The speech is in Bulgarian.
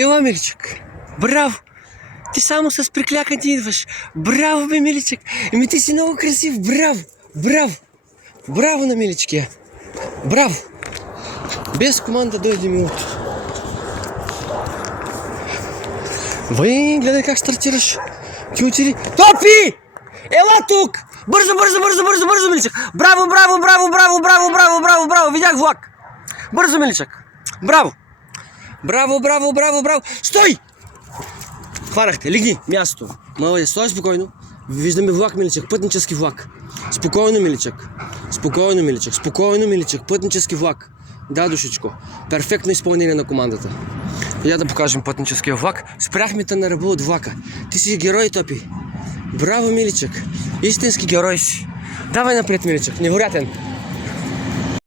Ела, Миличък. Браво! Ти само с приклякане идваш. Браво, бе, Миличък. Еми ти си много красив. Браво! Браво! Браво на Миличкия. Браво! Без команда дойде минуто. Вай, гледай как стартираш. Ти отиди. Топи! Ела тук! Бързо, бързо, бързо, бързо, бързо, Миличък! Браво, браво, браво, браво, браво, браво, браво, браво! Видях влак! Бързо, Миличък! Браво! Браво, браво, браво, браво! Стой! Хванахте, легни, място. Молодец, стой спокойно. Виждаме влак, Миличък, пътнически влак. Спокойно, Миличък. Спокойно, Миличък. Спокойно, Миличък. Пътнически влак. Да, душичко. Перфектно изпълнение на командата. Я да покажем пътническия влак. Спряхме те на ръба от влака. Ти си герой, Топи. Браво, Миличък. Истински герой си. Давай напред, Миличък. Невероятен.